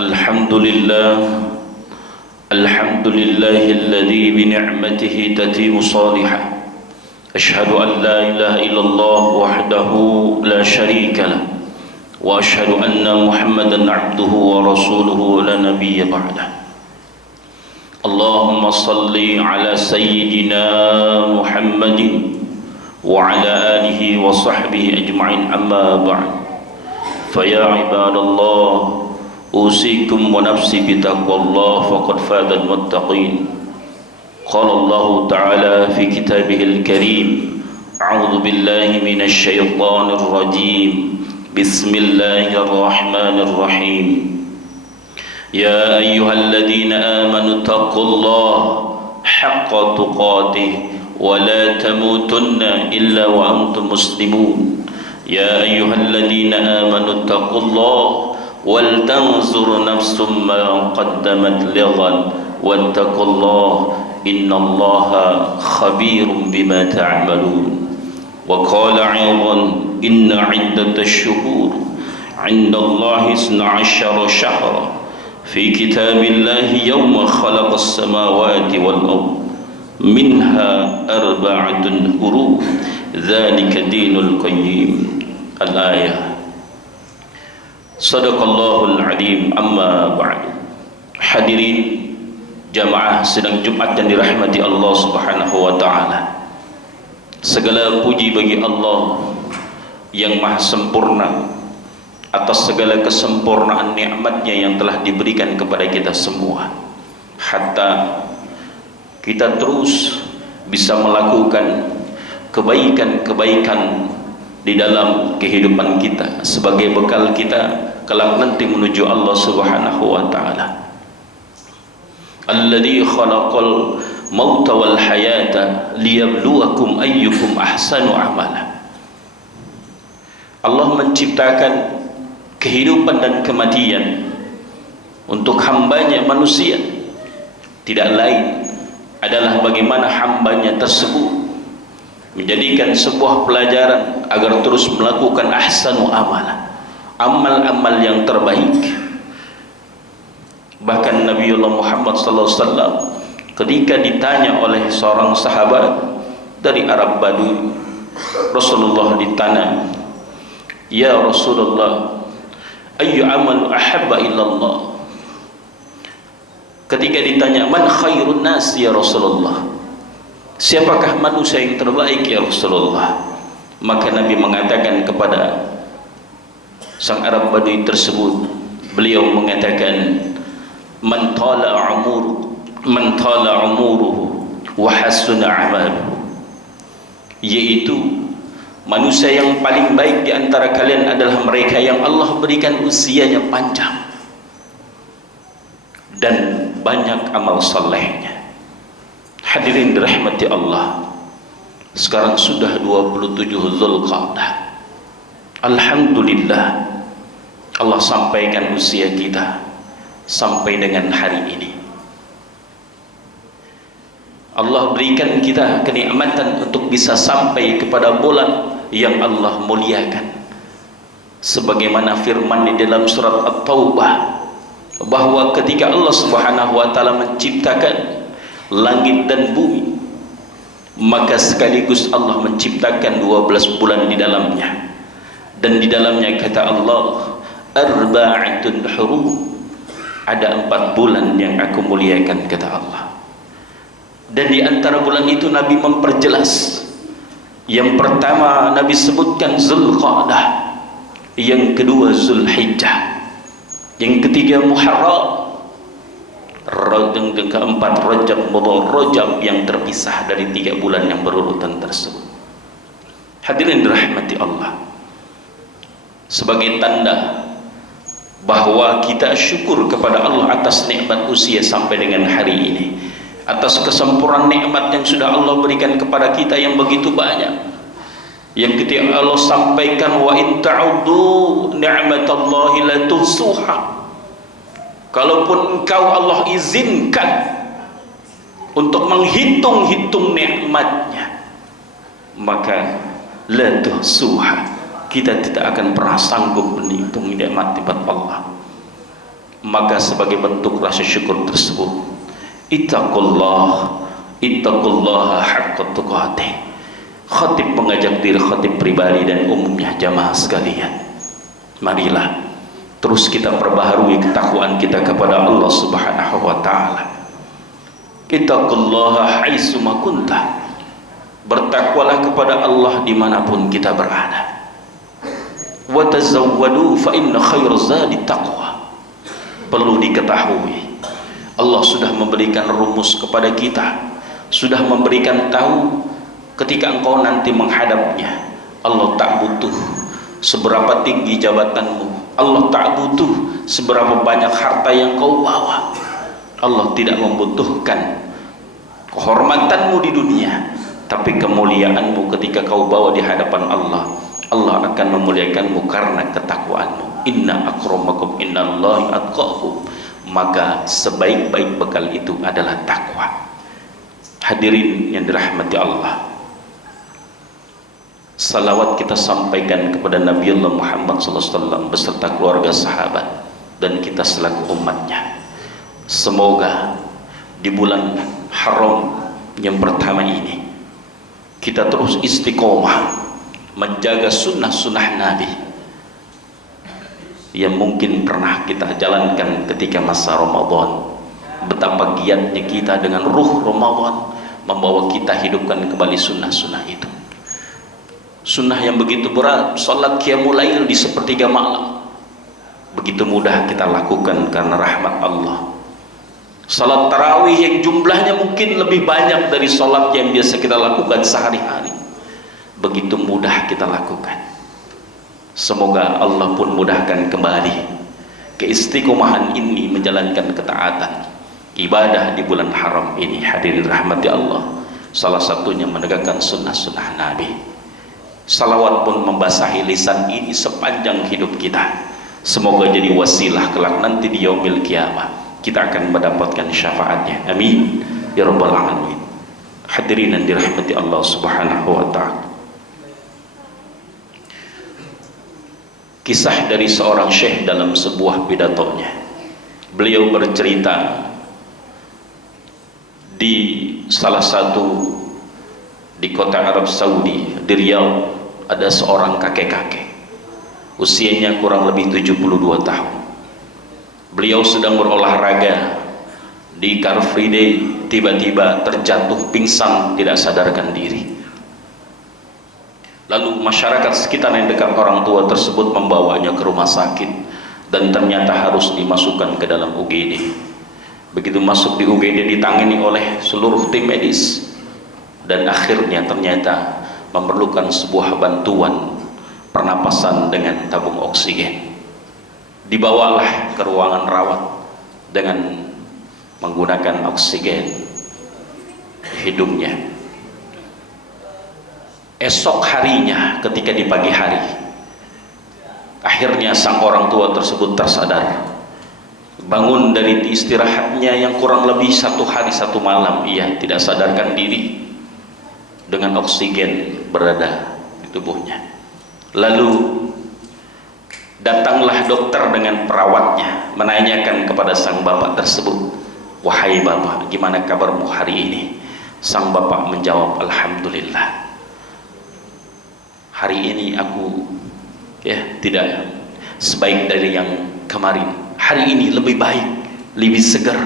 الحمد لله الحمد لله الذي بنعمته تتم صالحة. أشهد أن لا إله إلا الله وحده لا شريك له، وأشهد أن محمدا عبده ورسوله لا نبي بعده. اللهم صل على سيدنا محمد وعلى آله وصحبه أجمعين. أما بعد، فيا عباد الله، أوصيكم ونفسي بتقوى الله، فقد فاز المتقين. قال الله تعالى في كتابه الكريم: أعوذ بالله من الشيطان الرجيم، بسم الله الرحمن الرحيم. يا أيها الذين آمنوا اتقوا الله حق تقاته ولا تموتن إلا وأنتم مسلمون. يا أيها الذين آمنوا اتقوا الله ولتنظر نفس ما قدمت لغد واتقوا الله إن الله خبير بما تعملون. وقال أيضا: إن عدة الشهور عند الله 12 شهرا في كتاب الله يوم خلق السماوات والأرض منها 4 حروف ذلك دين القيم. الآية. Sadaqallahul Alim. Amma ba'du. Hadirin jamaah sidang Jumat yang dirahmati Allah Subhanahu wa taala. Segala puji bagi Allah yang maha sempurna atas segala kesempurnaan nikmatnya yang telah diberikan kepada kita semua, hatta kita terus bisa melakukan kebaikan-kebaikan di dalam kehidupan kita sebagai bekal kita kelak nanti menuju Allah Subhanahu wa taala. Alladzi khalaqal mauta wal hayata liyabluwakum ayyukum ahsanu amala. Allah menciptakan kehidupan dan kematian untuk hambanya manusia, tidak lain adalah bagaimana hambanya tersebut menjadikan sebuah pelajaran agar terus melakukan ahsanu amala, amal-amal yang terbaik. Bahkan Nabiullah Muhammad SAW ketika ditanya oleh seorang sahabat dari Arab Badui, Rasulullah ditanya, "Ya Rasulullah, ayyu amal ahabba illallah?" Ketika ditanya, "Man khairun nas ya Rasulullah?" Siapakah manusia yang terbaik ya Rasulullah? Maka Nabi mengatakan kepada sang Arab Badui tersebut, beliau mengatakan, man tala umuruhu wa hasuna amaluhu, yaitu manusia yang paling baik di antara kalian adalah mereka yang Allah berikan usianya panjang dan banyak amal salehnya. Hadirin dirahmati Allah, sekarang sudah 27 Zulqa'dah. Alhamdulillah, Allah sampaikan usia kita sampai dengan hari ini. Allah berikan kita kenikmatan untuk bisa sampai kepada bulan yang Allah muliakan, sebagaimana firman di dalam surat At-Taubah bahwa ketika Allah Subhanahu wa taala menciptakan langit dan bumi, maka sekaligus Allah menciptakan 12 bulan di dalamnya, dan di dalamnya kata Allah, arba'atun hurum, ada 4 bulan yang aku muliakan kata Allah. Dan di antara bulan itu Nabi memperjelas, yang pertama Nabi sebutkan Zulqa'dah, yang kedua Zulhijjah, yang ketiga Muharram, yang keempat Rajab Mudhar, Rajab yang terpisah dari 3 bulan yang berurutan tersebut. Hadirin dirahmati Allah, sebagai tanda bahwa kita syukur kepada Allah atas nikmat usia sampai dengan hari ini, atas kesempurnaan nikmat yang sudah Allah berikan kepada kita yang begitu banyak, yang ketika Allah sampaikan, wa in ta'uddu ni'matallahi la tuhsuha, kalaupun engkau Allah izinkan untuk menghitung-hitung nikmatnya, maka la tuhsuha, kita tidak akan pernah sanggup menghitung nikmat Allah. maka sebagai bentuk rasa syukur tersebut, ittaqullaha haqqa tuqatih. Khatib mengajak diri khatib pribadi dan umumnya jamaah sekalian, marilah terus kita perbaharui ketakwaan kita kepada Allah Subhanahu wa taala. Ittaqullaha haitsu ma kunta. Bertakwalah kepada Allah dimanapun kita berada. Wa tazawwadu fa inna khairaz zadi taqwa. Perlu diketahui, Allah sudah memberikan rumus kepada kita, sudah memberikan tahu ketika engkau nanti menghadapnya. Allah tak butuh seberapa tinggi jabatanmu, Allah tak butuh seberapa banyak harta yang kau bawa. Allah tidak membutuhkan kehormatanmu di dunia, tapi kemuliaanmu ketika kau bawa di hadapan Allah, Allah akan memuliakanmu karena ketakwaanmu. Inna akramakum innallahi atqakum. Maka sebaik-baik bekal itu adalah takwa. Hadirin yang dirahmati Allah, salawat kita sampaikan kepada Nabi Allah Muhammad SAW beserta keluarga sahabat dan kita selaku umatnya. Semoga di bulan haram yang pertama ini kita terus istiqomah menjaga sunnah-sunnah Nabi yang mungkin pernah kita jalankan ketika masa Ramadan. Betapa giatnya kita dengan ruh Ramadan membawa kita hidupkan kembali sunnah-sunnah itu. Sunnah yang begitu berat, salat qiyamul lail di sepertiga malam, begitu mudah kita lakukan karena rahmat Allah. Salat tarawih yang jumlahnya mungkin lebih banyak dari salat yang biasa kita lakukan sehari-hari, begitu mudah kita lakukan. Semoga Allah pun mudahkan kembali keistiqomahan ini menjalankan ketaatan ibadah di bulan haram ini. Hadirin rahmati Allah, salah satunya menegakkan sunnah-sunnah Nabi. Salawat pun membasahi lisan ini sepanjang hidup kita. Semoga jadi wasilah kelak nanti di yaumil qiyamah kita akan mendapatkan syafaatnya. Amin ya rabbal alamin. Hadirin yang dirahmati Allah Subhanahu wa ta'ala, kisah dari seorang syekh dalam sebuah pidatonya. Beliau bercerita di salah satu di kota Arab Saudi, di Riyadh, ada seorang kakek-kakek, usianya kurang lebih 72 tahun. Beliau sedang berolahraga di Car Free Day, tiba-tiba terjatuh pingsan, tidak sadarkan diri. Lalu masyarakat sekitar yang dekat orang tua tersebut membawanya ke rumah sakit dan ternyata harus dimasukkan ke dalam UGD. Begitu masuk di UGD ditangani oleh seluruh tim medis dan akhirnya ternyata memerlukan sebuah bantuan pernapasan dengan tabung oksigen. Dibawalah ke ruangan rawat dengan menggunakan oksigen hidungnya. Esok harinya ketika di pagi hari, akhirnya sang orang tua tersebut tersadar, bangun dari istirahatnya yang kurang lebih 1 hari 1 malam ia tidak sadarkan diri dengan oksigen berada di tubuhnya. Lalu datanglah dokter dengan perawatnya menanyakan kepada sang bapak tersebut, "Wahai bapak, gimana kabarmu hari ini?" Sang bapak menjawab, "Alhamdulillah, hari ini aku tidak sebaik dari yang kemarin. Hari ini lebih baik, lebih segar."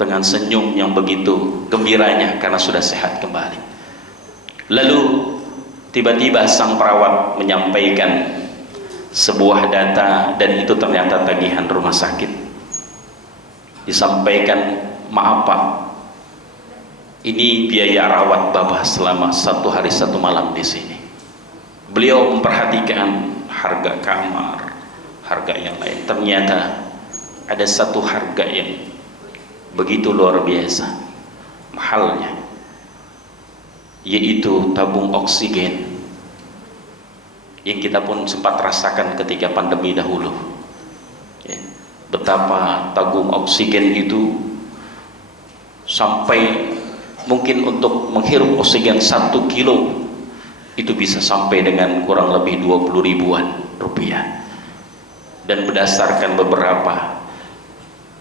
Dengan senyum yang begitu gembiranya karena sudah sehat kembali. Lalu tiba-tiba sang perawat menyampaikan sebuah data dan itu ternyata tagihan rumah sakit. Disampaikan, "Maaf Pak, ini biaya rawat Bapak selama 1 hari 1 malam di sini." Beliau memperhatikan harga kamar, harga yang lain. Ternyata ada satu harga yang begitu luar biasa mahalnya, yaitu tabung oksigen yang kita pun sempat rasakan ketika pandemi dahulu. Betapa tabung oksigen itu sampai mungkin untuk menghirup oksigen 1 kilo itu bisa sampai dengan kurang lebih 20 ribuan rupiah. Dan berdasarkan beberapa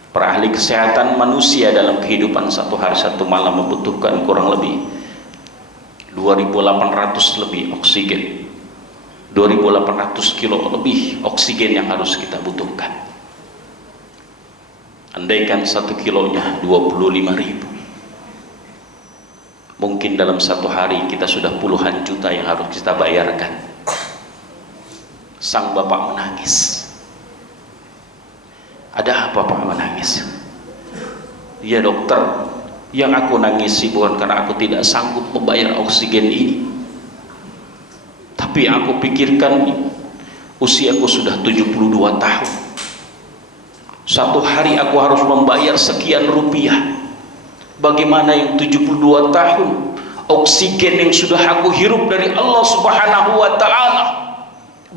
para ahli kesehatan, manusia dalam kehidupan satu hari satu malam membutuhkan kurang lebih 2.800 lebih oksigen, 2.800 kilo lebih oksigen yang harus kita butuhkan. Andaikan 1 kilonya 25.000, mungkin dalam satu hari kita sudah puluhan juta yang harus kita bayarkan. Sang bapak menangis. Ada apa Pak menangis? Ya dokter, yang aku nangisi bukan karena aku tidak sanggup membayar oksigen ini, tapi aku pikirkan usiaku sudah 72 tahun. Satu hari aku harus membayar sekian rupiah. Bagaimana yang 72 tahun oksigen yang sudah aku hirup dari Allah Subhanahu wa taala?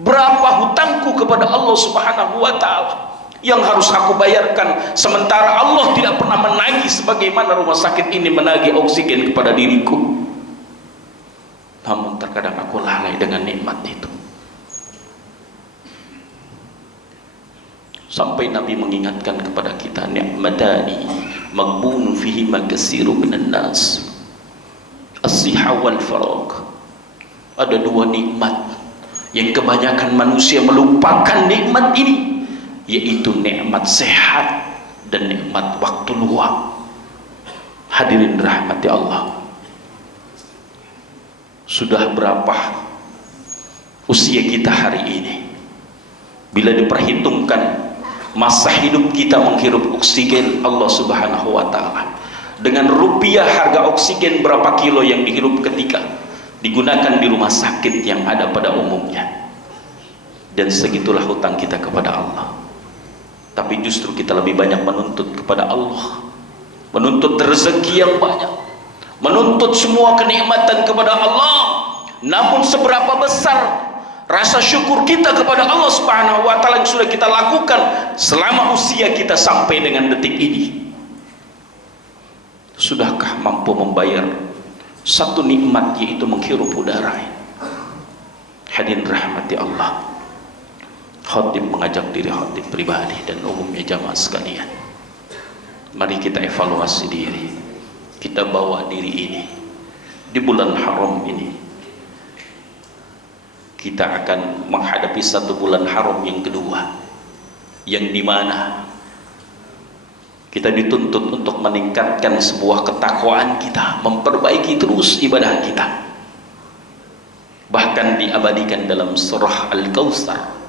Berapa hutangku kepada Allah Subhanahu wa taala yang harus aku bayarkan, sementara Allah tidak pernah menagih sebagaimana rumah sakit ini menagih oksigen kepada diriku. Namun terkadang aku lalai dengan nikmat itu. Sampai Nabi mengingatkan kepada kita, ni'matani maghbun fihi ma katsirun minan nas, as-sihha wal faragh. Ada dua nikmat yang kebanyakan manusia melupakan nikmat ini, yaitu nikmat sehat dan nikmat waktu luang. Hadirin rahmati Allah, sudah berapa usia kita hari ini? Bila diperhitungkan masa hidup kita menghirup oksigen Allah Subhanahu wa taala, dengan rupiah harga oksigen berapa kilo yang dihirup ketika digunakan di rumah sakit yang ada pada umumnya, dan segitulah hutang kita kepada Allah. Tapi justru kita lebih banyak menuntut kepada Allah, menuntut rezeki yang banyak, menuntut semua kenikmatan kepada Allah. Namun seberapa besar rasa syukur kita kepada Allah Subhanahu wa taala yang sudah kita lakukan selama usia kita sampai dengan detik ini? Sudahkah mampu membayar satu nikmat, yaitu menghirup udara? Hadirin rahmati Allah, khatib mengajak diri khatib pribadi dan umumnya jamaah sekalian, mari kita evaluasi diri. Kita bawa diri ini di bulan haram ini. Kita akan menghadapi satu bulan haram yang kedua, yang dimana kita dituntut untuk meningkatkan sebuah ketakwaan kita, memperbaiki terus ibadah kita. Bahkan diabadikan dalam surah Al-Kautsar,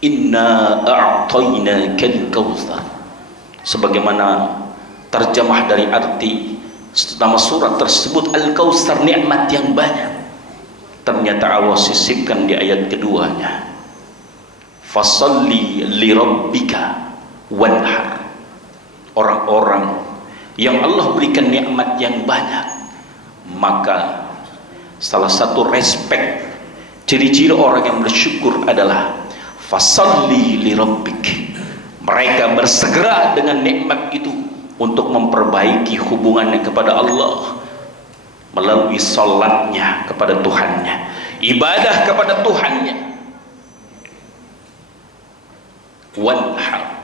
inna a'tainakal kautsar, sebagaimana terjemah dari arti nama surat tersebut, Al-Kautsar, nikmat yang banyak. Ternyata Allah sisipkan di ayat keduanya, fasalli li rabbika wanhar. Orang-orang yang Allah berikan nikmat yang banyak, maka salah satu respek, ciri-ciri orang yang bersyukur adalah fasalli li rabbik. Mereka bersegera dengan nikmat itu untuk memperbaiki hubungannya kepada Allah melalui salatnya kepada Tuhannya, ibadah kepada Tuhannya. Wanhar,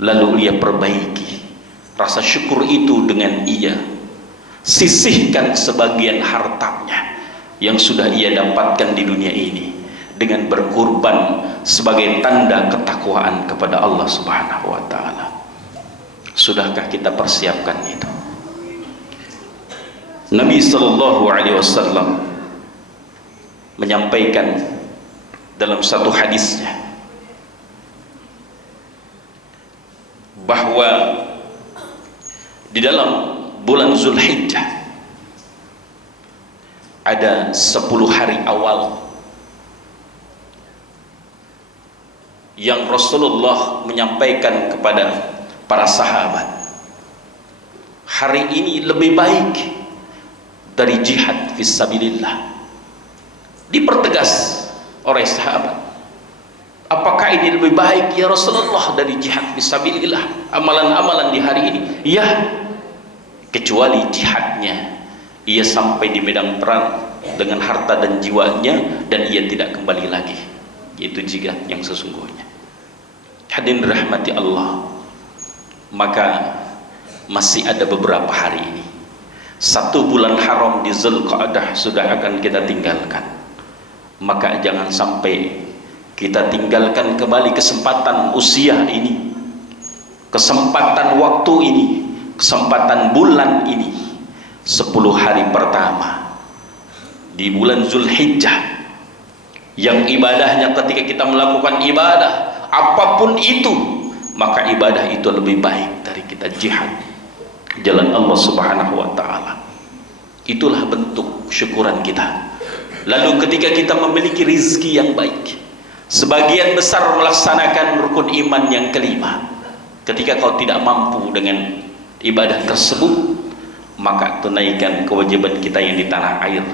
lalu ia perbaiki rasa syukur itu dengan ia sisihkan sebagian hartanya yang sudah ia dapatkan di dunia ini dengan berkurban sebagai tanda ketakwaan kepada Allah Subhanahu wa taala. Sudahkah kita persiapkan itu? Nabi sallallahu alaihi wasallam menyampaikan dalam satu hadisnya bahwa di dalam bulan Zulhijjah ada 10 hari awal yang Rasulullah menyampaikan kepada para sahabat, hari ini lebih baik dari jihad fisabilillah. Dipertegas oleh sahabat, apakah ini lebih baik ya Rasulullah dari jihad fisabilillah, amalan-amalan di hari ini? Ya, kecuali jihadnya ia sampai di medan perang dengan harta dan jiwanya dan ia tidak kembali lagi, yaitu jihad yang sesungguhnya. Hadirin rahmati Allah, maka masih ada beberapa hari ini. 1 bulan haram di Zulqa'dah sudah akan kita tinggalkan. Maka jangan sampai kita tinggalkan kembali kesempatan usia ini, kesempatan waktu ini, kesempatan bulan ini. 10 hari pertama di bulan Zulhijjah, yang ibadahnya ketika kita melakukan ibadah apapun itu, maka ibadah itu lebih baik dari kita jihad jalan Allah Subhanahu wa ta'ala. Itulah bentuk syukuran kita. Lalu ketika kita memiliki rizki yang baik, sebagian besar melaksanakan rukun iman yang kelima. Ketika kau tidak mampu dengan ibadah tersebut, maka tunaikan kewajiban kita yang di tanah air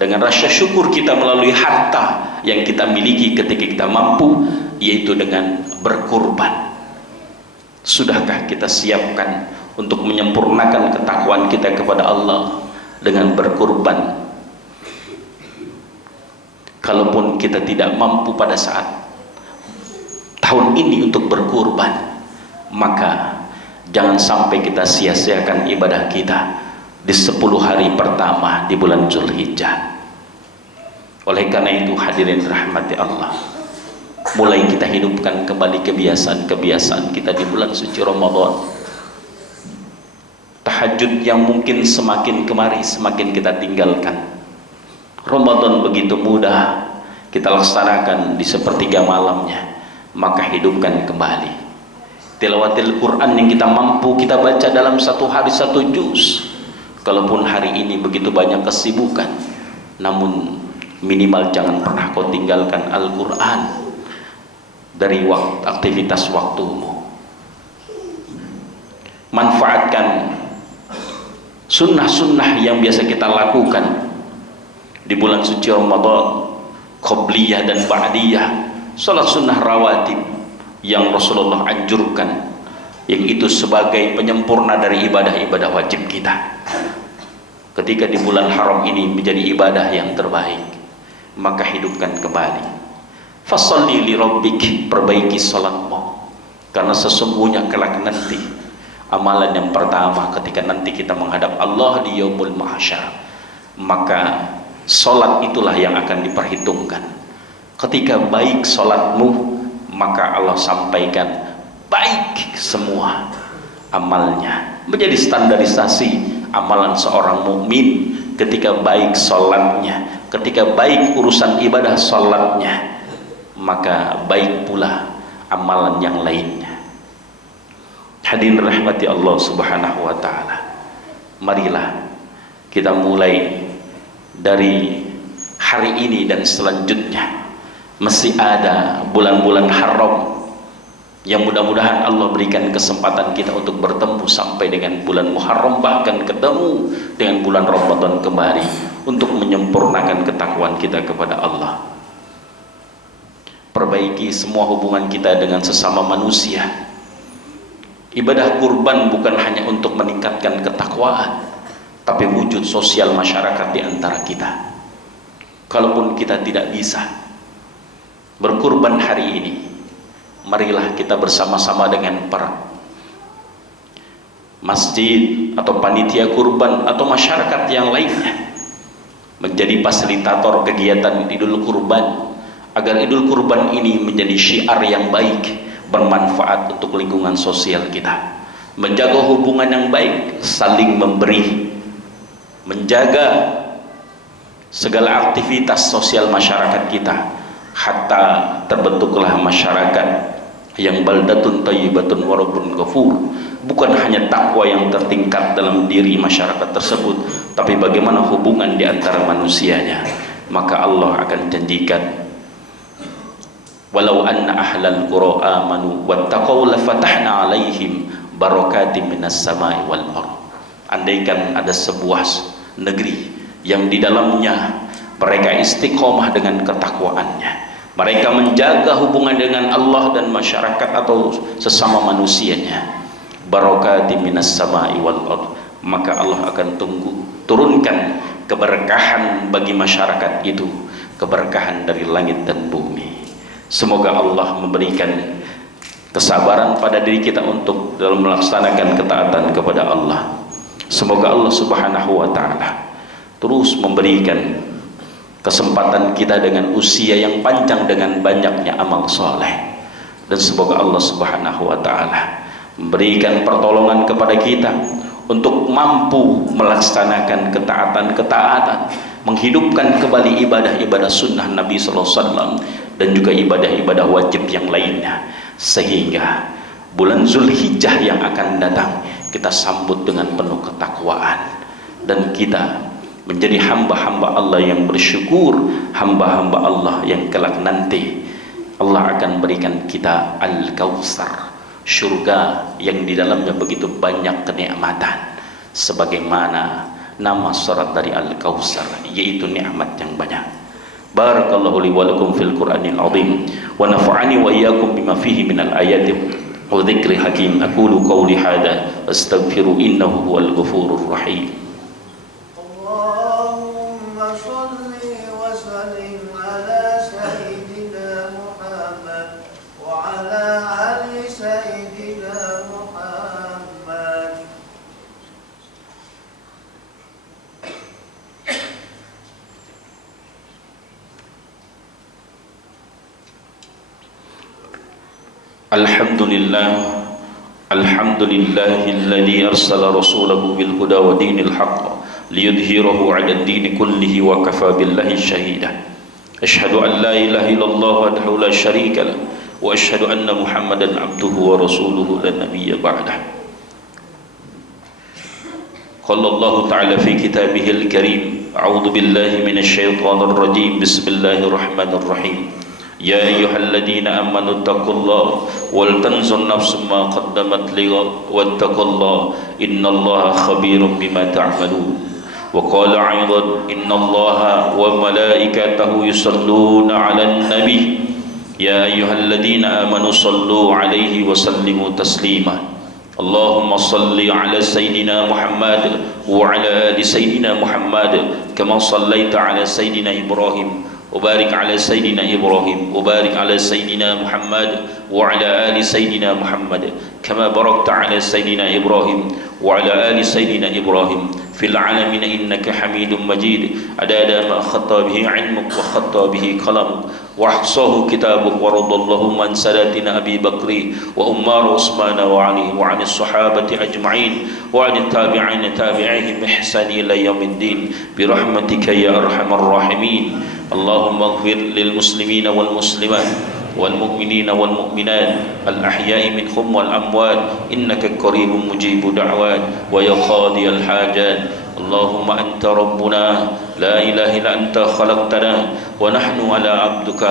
dengan rasa syukur kita melalui harta yang kita miliki ketika kita mampu, yaitu dengan berkurban. Sudahkah kita siapkan untuk menyempurnakan ketakwaan kita kepada Allah dengan berkurban? Kalaupun kita tidak mampu pada saat tahun ini untuk berkurban, maka jangan sampai kita sia-siakan ibadah kita di 10 hari pertama di bulan Zulhijjah. Oleh karena itu, hadirin rahmati Allah, mulai kita hidupkan kembali kebiasaan-kebiasaan kita di bulan suci Ramadan. Tahajud yang mungkin semakin kemari semakin kita tinggalkan. Ramadan begitu mudah kita laksanakan di sepertiga malamnya, maka hidupkan kembali. Tilawatil Quran yang kita mampu kita baca dalam 1 hari 1 juz. Kalaupun hari ini begitu banyak kesibukan, namun minimal jangan pernah kau tinggalkan Al-Quran dari aktivitas waktumu. Manfaatkan sunnah-sunnah yang biasa kita lakukan di bulan suci Ramadan, qobliyah dan ba'diyah, salat sunnah rawatib yang Rasulullah anjurkan, yang itu sebagai penyempurna dari ibadah-ibadah wajib kita. Ketika di bulan haram ini menjadi ibadah yang terbaik, maka hidupkan kembali. Fasalli li rabbik, perbaiki salatmu, karena sesungguhnya kelak nanti amalan yang pertama ketika nanti kita menghadap Allah di yaumul mahsyar, maka solat itulah yang akan diperhitungkan. Ketika baik solatmu, maka Allah sampaikan baik semua amalnya. Menjadi standarisasi amalan seorang mukmin ketika baik solatnya, ketika baik urusan ibadah solatnya, maka baik pula amalan yang lainnya. Hadirin rahmati Allah Subhanahu wa ta'ala, marilah kita mulai dari hari ini dan selanjutnya. Masih ada bulan-bulan haram yang mudah-mudahan Allah berikan kesempatan kita untuk bertemu sampai dengan bulan Muharram, bahkan ketemu dengan bulan Ramadan kembali untuk menyempurnakan ketakwaan kita kepada Allah. Perbaiki semua hubungan kita dengan sesama manusia. Ibadah kurban bukan hanya untuk meningkatkan ketakwaan, tapi wujud sosial masyarakat di antara kita. Kalaupun kita tidak bisa berkurban hari ini, marilah kita bersama-sama dengan para masjid atau panitia kurban atau masyarakat yang lainnya menjadi fasilitator kegiatan Idul Kurban, agar Idul Kurban ini menjadi syiar yang baik, bermanfaat untuk lingkungan sosial kita, menjaga hubungan yang baik, saling memberi, menjaga segala aktivitas sosial masyarakat kita, hatta terbentuklah masyarakat yang baldatun thayyibatun wa rabbun ghafur. Bukan hanya takwa yang tertingkat dalam diri masyarakat tersebut, tapi bagaimana hubungan di antara manusianya. Maka Allah akan janjikan, walau anna ahlal qura amanu wattaqau lafatahna alaihim barakatim minas samai wal ardh. Andaikan ada sebuah negeri yang di dalamnya mereka istiqomah dengan ketakwaannya, mereka menjaga hubungan dengan Allah dan masyarakat atau sesama manusianya, barakatim minas samai wal ardh, maka Allah akan turunkan keberkahan bagi masyarakat itu, keberkahan dari langit dan bumi. Semoga Allah memberikan kesabaran pada diri kita untuk dalam melaksanakan ketaatan kepada Allah. Semoga Allah Subhanahu wa taala terus memberikan kesempatan kita dengan usia yang panjang dengan banyaknya amal soleh, dan semoga Allah Subhanahu wa taala memberikan pertolongan kepada kita untuk mampu melaksanakan ketaatan-ketaatan, menghidupkan kembali ibadah-ibadah sunnah Nabi sallallahu alaihi wasallam dan juga ibadah-ibadah wajib yang lainnya, sehingga bulan Zulhijjah yang akan datang kita sambut dengan penuh ketakwaan dan kita menjadi hamba-hamba Allah yang bersyukur, hamba-hamba Allah yang kelak nanti Allah akan berikan kita Al-Kautsar, surga yang di dalamnya begitu banyak kenikmatan, sebagaimana nama syarat dari Al-Kautsar, yaitu nikmat yang banyak. Barakallahu li wa lakum fil Qur'anil azim wa nafa'ani wa iyyakum bima fihi minal ayati wa dzikri hakim. Aqulu qawli hadza astaghfiru innahu huwal ghafurur rahim. Allahumma shalli wa sallim ala sayyidina Muhammad wa ala ali sayyidina Muhammad. Alhamdulillah, alhamdulillahilladzi arsala rasulahu bil huda wa dinil haqq liyudhhirahu 'ala ad-din kullihi wa kafa billahi shahida. Asyhadu an la ilaha illallah wahdahu la syarika lahu wa asyhadu anna Muhammadan 'abduhu wa rasuluhu la nabiyya ba'dah. Qala Allah ta'ala fi kitabihil karim, a'udzu billahi minasy syaithanir rajim. Bismillahirrahmanirrahim. Ya ayyuhalladzina amanu taqullaha wal tanzur nafsum ma qaddamat lighad wattaqullaha innallaha khabirum bima ta'malun. Wa qala 'aidan innallaha wa malaikatahu yusalluna 'alan nabi ya ayyuhalladzina amanu sallu 'alaihi wa sallimu taslima. Allahumma salli 'ala sayyidina Muhammad wa 'ala ali sayyidina Muhammad kama sallaita 'ala sayyidina Ibrahim وبارك على سيدنا إبراهيم وبارك على سيدنا محمد وعلى آل سيدنا محمد كما باركت على سيدنا إبراهيم وعلى آل سيدنا إبراهيم في العالمين إنك حميد مجيد عدد ما خطى به علمك وخطى به قلمك واحصاه كتابك ورضى اللهم عن ساداتنا أبي بكر وأمار عثمان وعلي وعن الصحابة أجمعين وعن التابعين تابعيهم بإحسان إلى يوم الدين برحمتك يا أرحم الراحمين. اللهم اغفر للمسلمين والمسلمات والمؤمنين والمؤمنات الأحياء منهم والأموات إنك قريب مجيب دعوات ويا قاضي الحاجات. اللهم أنت ربنا لا إله إلا أنت خلقتنا ونحن على عبدك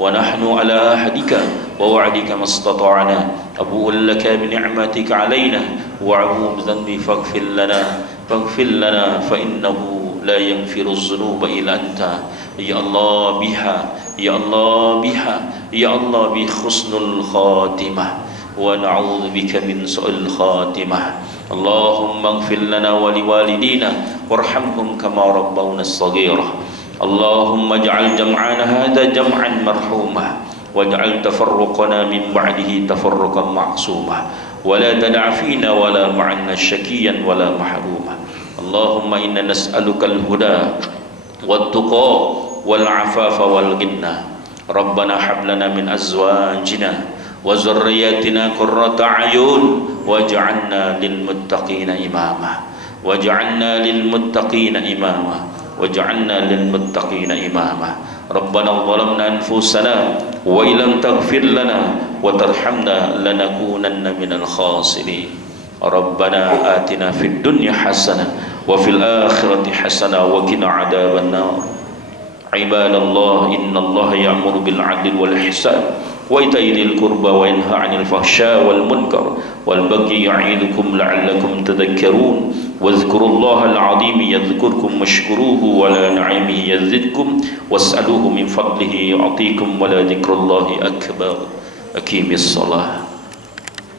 ونحن على عهدك ووعدك ما استطعنا. أبوء لك بنعمتك علينا وأعوذ بذنبي فاغفر لنا فإنه لا يغفر الذنوب إلا أنت. Ya Allah biha, ya Allah biha, ya Allah bi husnul khatimah wa na'udzubika min su'il khatimah. Allahumma ighfir lana wa liwalidina warhamhum kama rabbawna shaghira. Allahumma ij'al jam'ana hadha jam'an marhuma waj'al tafarruqana min ba'dihi tafarruqan ma'suma wa la tad'a fina wa la ma'anna syakiyan wa la mahruma. Allahumma inna nas'aluka al-huda wat-tuqa والعفاف والغنى. ربنا هب لنا من أزواجنا وذرياتنا قرة أعين واجعلنا للمتقين إماما واجعلنا للمتقين إماما واجعلنا للمتقين إماما. ربنا ظلمنا أنفسنا وإن لم تغفر لنا وترحمنا لنكونن من الخاسرين. ربنا آتنا في الدنيا حسنة وفي الآخرة حسنة وقنا عذاب النار. عباد الله إن الله يأمر بالعدل والإحسان وإيتاء ذي القربى وينهى عن الفحشاء والمنكر والبغي يعظكم لعلكم تذكرون. واذكروا الله العظيم يذكركم واشكروه ولا نعمه يزدكم واسألوه من فضله يعطيكم ولا ذكر الله أكبر. أقيموا الصلاة.